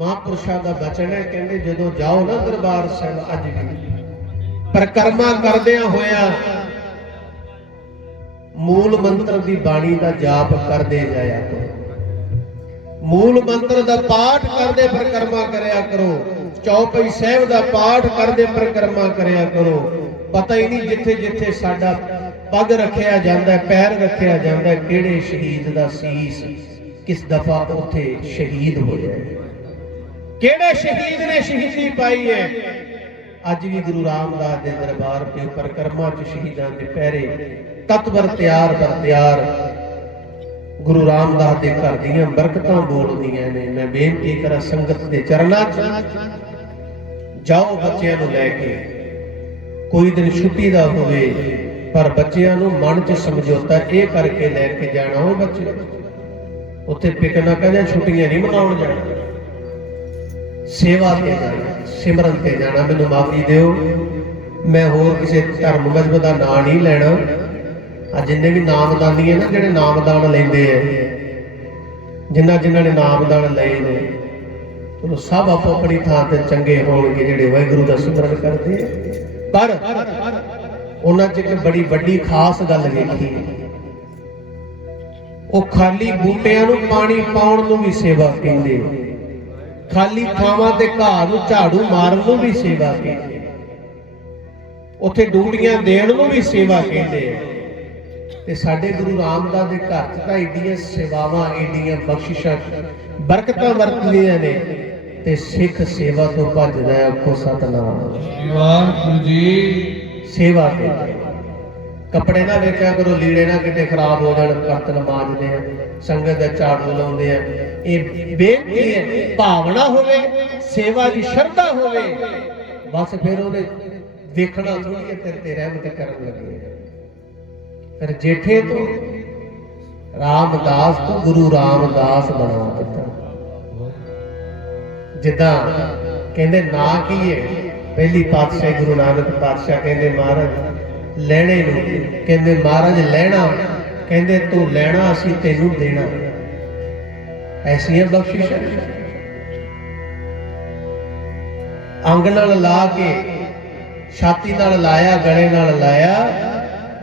ਮਹਾਂਪੁਰਸ਼ਾਂ ਦਾ ਬਚਨ ਹੈ, ਕਹਿੰਦੇ ਜਦੋਂ ਜਾਓ ਨਾ ਦਰਬਾਰ ਸਾਹਿਬ, ਅੱਜ ਵੀ। ਪਰਕਰਮਾ ਕਰਦਿਆਂ ਹੋਇਆ ਮੂਲ ਮੰਤਰ ਦੀ ਬਾਣੀ ਦਾ ਜਾਪ ਕਰਦੇ ਜਾਇਆ ਕਰੋ। ਮੂਲ ਮੰਤਰ ਦਾ ਪਾਠ ਕਰਦੇ ਪਰਕਰਮਾ ਕਰਿਆ ਕਰੋ। ਚੌਪਈ ਸਾਹਿਬ ਦਾ ਪਾਠ ਕਰਦੇ ਪਰਕਰਮਾ ਕਰਿਆ ਕਰੋ। ਪਤਾ ਹੀ ਨਹੀਂ ਜਿੱਥੇ ਜਿੱਥੇ ਸਾਡਾ ਪੱਗ ਰੱਖਿਆ ਜਾਂਦਾ, ਪੈਰ ਰੱਖਿਆ ਜਾਂਦਾ, ਕਿਹੜੇ ਸ਼ਹੀਦ ਦਾ ਸੀਸ ਕਿਸ ਦਫਾ ਉੱਥੇ ਸ਼ਹੀਦ ਹੋਇਆ ਕਿਹੜੇ ਸ਼ਹੀਦ ਨੇ ਸ਼ਹੀਦੀ ਪਾਈ ਹੈ? ਅੱਜ ਵੀ ਗੁਰੂ ਰਾਮਦਾਸ ਦੇ ਦਰਬਾਰ ਤੇ ਪਰਕਰਮਾ ਚ ਸ਼ਹੀਦਾਂ ਦੇ ਪਹਿਰੇ ਤਤਵਰ ਤਿਆਰ ਬਰ ਤਿਆਰ ਗੁਰੂ ਰਾਮਦਾਸ ਦੇ ਘਰ ਦੀਆਂ ਬਰਕਤਾਂ ਬੋਲਦੀਆਂ ਨੇ। ਮੈਂ ਬੇਨਤੀ ਕਰਾਂ ਸੰਗਤ ਦੇ ਚਰਨਾਂ 'ਚ ਜਾਓ ਬੱਚਿਆਂ ਨੂੰ ਲੈ ਕੇ। ਕੋਈ ਦਿਨ ਛੁੱਟੀ ਦਾ ਹੋਵੇ, ਪਰ ਬੱਚਿਆਂ ਨੂੰ ਮਨ 'ਚ ਸਮਝੌਤਾ ਇਹ ਕਰਕੇ ਲੈ ਕੇ ਜਾਣਾ, ਉਹ ਬੱਚੇ, ਉੱਥੇ ਪਿਕਨਿਕ ਜਾਂ ਛੁੱਟੀਆਂ ਨਹੀਂ ਮਨਾਉਣ ਜਾਣਾ। ਸੇਵਾ ਤੇ ਜਾਣਾ, ਸਿਮਰਨ ਤੇ ਜਾਣਾ, ਮੈਨੂੰ ਮਾਫੀ ਦਿਓ। ਮੈਂ ਹੋਰ ਕਿਸੇ ਧਰਮ ਮਜ਼ਹਬ ਦਾ ਨਾਂ ਨਹੀਂ ਲੈਣਾ। ਆ ਜਿੰਨੇ ਵੀ ਨਾਮਦਾਨੀ ਹੈ ਨਾ, ਜਿਹੜੇ ਨਾਮਦਾਨ ਲੈਂਦੇ ਐ ਜਿਨ੍ਹਾਂ ਜਿਨ੍ਹਾਂ ਨੇ ਨਾਮਦਾਨ ਲਏ ਨੇ, ਚਲੋ ਸਭ ਆਪੋ ਆਪਣੀ ਥਾਂ ਤੇ ਚੰਗੇ ਹੋਣਗੇ ਜਿਹੜੇ ਵਾਹਿਗੁਰੂ ਦਾ ਸਿਮਰਨ ਕਰਦੇ ਪਰ ਉਹਨਾਂ 'ਚ ਇੱਕ ਬੜੀ ਵੱਡੀ ਖਾਸ ਗੱਲ ਵੇਖੀ। ਉਹ ਖਾਲੀ ਬੂਟਿਆਂ ਨੂੰ ਪਾਣੀ ਪਾਉਣ ਨੂੰ ਵੀ ਸੇਵਾ ਕਹਿੰਦੇ ਖਾਲੀ ਥਾਵਾਂ ਤੇ ਘਾਹ ਨੂੰ ਝਾੜੂ ਮਾਰਨ ਨੂੰ ਵੀ ਸੇਵਾ ਕਹਿੰਦੇ। ਉੱਥੇ ਡੂੜੀਆਂ ਦੇਣ ਨੂੰ ਵੀ ਸੇਵਾ ਕਹਿੰਦੇ। ਆ ਤੇ ਸਾਡੇ ਗੁਰੂ ਰਾਮਦਾਸ ਦੇ ਘਰ 'ਚ ਤਾਂ ਏਡੀਆਂ ਸੇਵਾਵਾਂ ਏਡੀਆਂ ਬਖਸ਼ਿਸ਼ਾਂ ਬਰਕਤਾਂ ਵਰਤਦੀਆਂ ਨੇ ਤੇ ਸਿੱਖ ਸੇਵਾ ਤੋਂ ਭੱਜਦਾ ਹੈ ਆਖੋ ਸਤਨਾਮ। ਵਾਹਿਗੁਰੂ ਜੀ। ਸੇਵਾ ਤੇ। ਕੱਪੜੇ ਨਾ ਵੇਖਿਆ ਕਰੋ, ਲੀੜੇ ਨਾ ਕਿਤੇ ਖਰਾਬ ਹੋ ਜਾਣ ਬਰਤਨ ਮਾਂਜਦੇ ਆ, ਸੰਗਤ ਦਾ ਝਾੜੂ ਲਾਉਂਦੇ ਆ। ਇਹ ਬੇਨਤੀ ਹੈ, ਭਾਵਨਾ ਹੋਵੇ, ਸੇਵਾ ਦੀ ਸ਼ਰਧਾ ਹੋਵੇ, ਬਸ ਫਿਰ ਉਹਦੇ ਵੇਖਣਾ ਥੋੜੀ ਤੇਰੇ ਤੇ ਰਹਿਮਤ ਕਰਨ ਲੱਗੇ ਫਿਰ ਜੇਠੇ ਤੋਂ ਰਾਮਦਾਸ ਤੋਂ ਗੁਰੂ ਰਾਮਦਾਸ ਬਣਾ ਦਿੱਤਾ ਜਿੱਦਾਂ ਕਹਿੰਦੇ ਨਾ ਕੀ ਹੈ ਪਹਿਲੀ ਪਾਤਸ਼ਾਹ ਗੁਰੂ ਨਾਨਕ ਪਾਤਸ਼ਾਹ ਕਹਿੰਦੇ, ਮਹਾਰਾਜ ਲੈਣੇ ਨੂੰ। ਕਹਿੰਦੇ ਮਹਾਰਾਜ ਲੈਣਾ। ਕਹਿੰਦੇ ਤੂੰ ਲੈਣਾ ਅਸੀਂ ਤੈਨੂੰ ਦੇਣਾ। ਐਸੀਆਂ ਬਖਸ਼ਿਸ਼ਾਂ। ਅੰਗ ਨਾਲ ਲਾ ਕੇ ਛਾਤੀ ਨਾਲ ਲਾਇਆ ਗਲੇ ਨਾਲ ਲਾਇਆ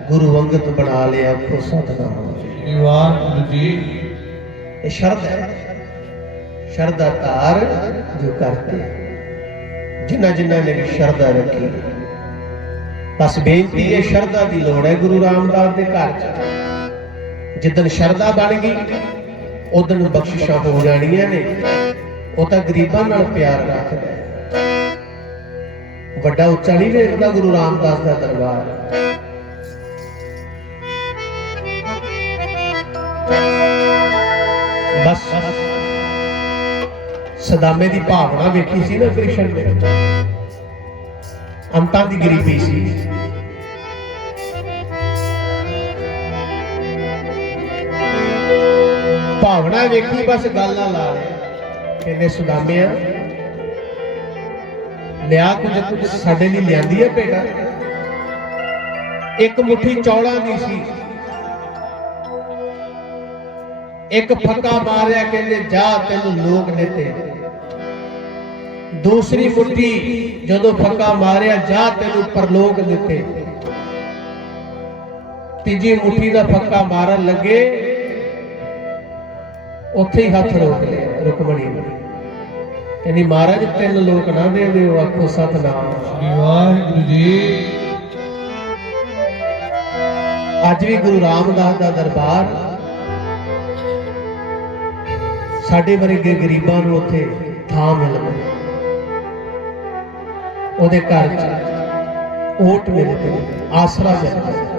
ਗੁਰੂ ਅੰਗਤ ਬਣਾ ਲਿਆ ਕੋ ਸਤਨਾਮ ਵਾਹਿਗੁਰੂ ਜੀ। ਇਹ ਸ਼ਰਦ ਹੈ। ਸ਼ਰਦਾ ਧਾਰ ਜੋ ਕਰਤੇ। ਜਿਨ੍ਹਾਂ ਜਿਨ੍ਹਾਂ ਨੇ ਵੀ ਸ਼ਰਧਾ ਰੱਖੀ। ਬਸ ਬੇਨਤੀ ਹੈ ਸ਼ਰਧਾ ਦੀ ਲੋੜ ਹੈ ਗੁਰੂ ਰਾਮਦਾਸ ਦੇ ਘਰ 'ਚ। ਜਿੱਦਨ ਸ਼ਰਧਾ ਬਣ ਗਈ ਉਦੋਂ ਬਖਸ਼ਿਸ਼ਾਂ ਹੋ ਜਾਣੀਆਂ ਨੇ। ਉਹ ਤਾਂ ਗਰੀਬਾਂ ਨਾਲ ਪਿਆਰ ਰੱਖਦਾ ਵੱਡਾ ਉੱਚਾ ਨਹੀਂ ਵੇਖਦਾ ਗੁਰੂ ਰਾਮਦਾਸ ਦਾ ਦਰਬਾਰ। ਬਸ। ਸਦਾਮੇ ਦੀ ਭਾਵਨਾ ਵੇਖੀ ਸੀ ਨਾ ਕ੍ਰਿਸ਼ਨ ਨੇ। ਅੰਤਾਂ ਦੀ ਗਰੀਬੀ ਸੀ। ਭਾਵਨਾ ਵੇਖੀ, ਬਸ ਗੱਲ ਨਾ ਲਾ ਕਹਿੰਦੇ, ਸੁਦਾਮਿਆ, ਲਿਆ ਕੁਝ ਕੁਝ ਸਾਡੇ ਲਈ ਲਿਆਂਦੀ ਹੈ ਭੇਟਾ ਇੱਕ ਮੁਠੀ ਚੌਲਾਂ ਦੀ ਸੀ। ਇੱਕ ਫੱਕਾ ਮਾਰਿਆ, ਕਹਿੰਦੇ, ਜਾ, ਤੈਨੂੰ ਲੋਕ ਦਿੱਤੇ ਦੂਸਰੀ ਮੁੱਠੀ ਜਦੋਂ ਫੱਕਾ ਮਾਰਿਆ ਜਾ ਤੈਨੂੰ ਪਰਲੋਕ ਦਿੱਤੇ। ਤੀਜੀ ਮੁੱਠੀ ਦਾ ਫੱਕਾ ਮਾਰਨ ਲੱਗੇ ਉੱਥੇ ਹੀ ਹੱਥ ਰੋਕ ਲਿਆ ਰੁਕਮਣੀ ਨੇ। ਕਹਿੰਦੀ ਮਹਾਰਾਜ ਤਿੰਨ ਲੋਕ ਨਾ ਦੇ ਦਿਓ ਆਖੋ ਸਤਨਾਮ। ਵਾਹਿਗੁਰੂ ਜੀ। ਅੱਜ ਵੀ ਗੁਰੂ ਰਾਮਦਾਸ ਦਾ ਦਰਬਾਰ ਸਾਡੇ ਵਰਗੇ ਗਰੀਬਾਂ ਨੂੰ ਉੱਥੇ ਥਾਂ ਮਿਲਦੀ ਉਹਦੇ ਘਰ 'ਚ। ਓਟ ਮਿਲਦੀ ਆਸਰਾ ਮਿਲਦਾ